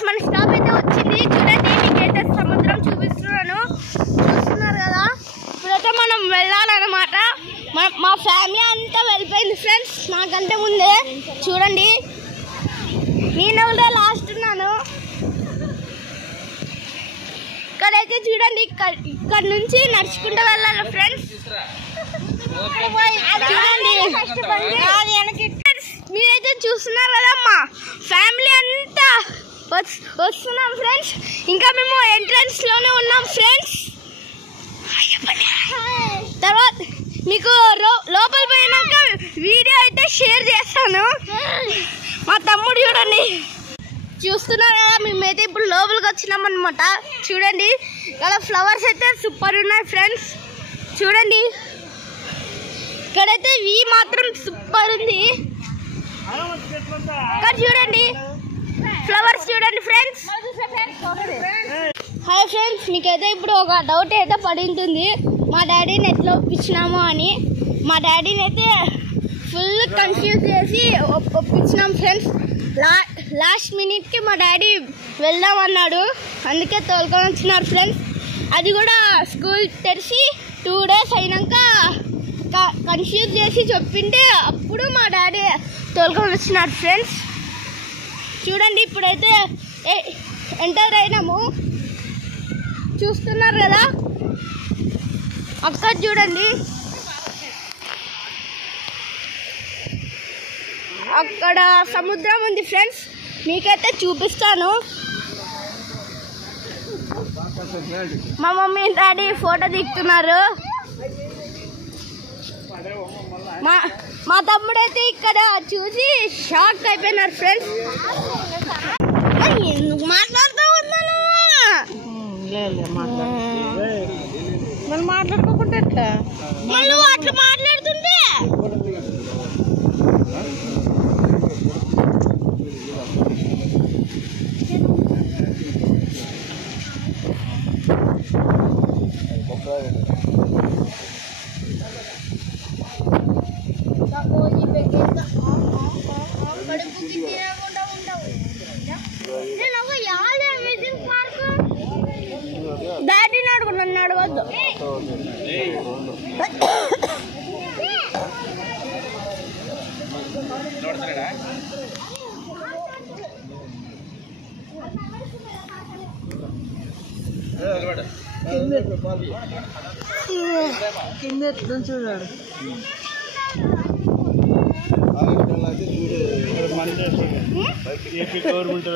Friends మన stop అయితే వచ్చింది. చూడండి మీకైతే సముద్రం చూపిస్తున్నాను, చూస్తున్నారు కదా. ఇప్పుడైతే మనం వెళ్ళాలన్నమాట. మా ఫ్యామిలీ అంతా వెళ్ళిపోయింది ఫ్రెండ్స్ నాకంటే ముందే. చూడండి నేను కూడా లాస్ట్ ఉన్నాను. ఇక్కడైతే చూడండి ఇక్కడ నుంచి నడుచుకుంటూ వెళ్ళాలి ఫ్రెండ్స్. చూడండి మీరైతే చూస్తున్నారు కదా మా ఫ్యామిలీ అంతా వస్తున్నాం ఫ్రెండ్స్. ఇంకా మేము ఎంట్రన్స్ లోనే ఉన్నాం ఫ్రెండ్స్. తర్వాత మీకు లోపల పోయినాక వీడియో అయితే షేర్ చేస్తాను. మా తమ్ముడు చూడండి చూస్తున్నారు కదా, మేమైతే ఇప్పుడు లోపలికి వచ్చినాం అనమాట. చూడండి ఇక్కడ ఫ్లవర్స్ అయితే సూపర్ ఉన్నాయి ఫ్రెండ్స్. చూడండి ఇక్కడైతే వీ మాత్రం సూపర్ ఉంది. ఇక్కడ చూడండి ఫ్లవర్స్ చూడండి ఫ్రెండ్స్. హాయ్ ఫ్రెండ్స్, మీకైతే ఇప్పుడు ఒక డౌట్ అయితే పడి ఉంటుంది, మా డాడీని ఎట్లా ఒప్పించినాము అని. మా డాడీని అయితే ఫుల్ కన్ఫ్యూజ్ చేసి ఒప్పించినాం ఫ్రెండ్స్. లాస్ట్ మినిట్కి మా డాడీ వెళ్దాం అన్నాడు, అందుకే తోలుకొని వచ్చినారు ఫ్రెండ్స్. అది కూడా స్కూల్ తెరిచి 2 days అయినాక కన్ఫ్యూజ్ చేసి చెప్పింటే అప్పుడు మా డాడీ తోలుకొని వచ్చినారు ఫ్రెండ్స్. చూడండి ఇప్పుడైతే ఎంటర్ అయినాము, చూస్తున్నారు కదా. అక్కడ చూడండి అక్కడ సముద్రం ఉంది ఫ్రెండ్స్, మీకైతే చూపిస్తాను. మా మమ్మీ డాడీ ఫోటో దిగుతున్నారు. మా తమ్ముడైతే ఇక్కడ చూసి షాక్ అయిపోయినారు ఫ్రెండ్స్. ఎందుకు మాట్లాడుతూ ఉన్నాను, మళ్ళీ మాట్లాడుకోకుండా ఎట్లా మళ్ళీ అట్లా మాట్లాడుతుంటే డాడీని అడుగు, నన్ను అడగొద్దు. కింద ఎట్లా చూడాడు. గవర్నమెంట్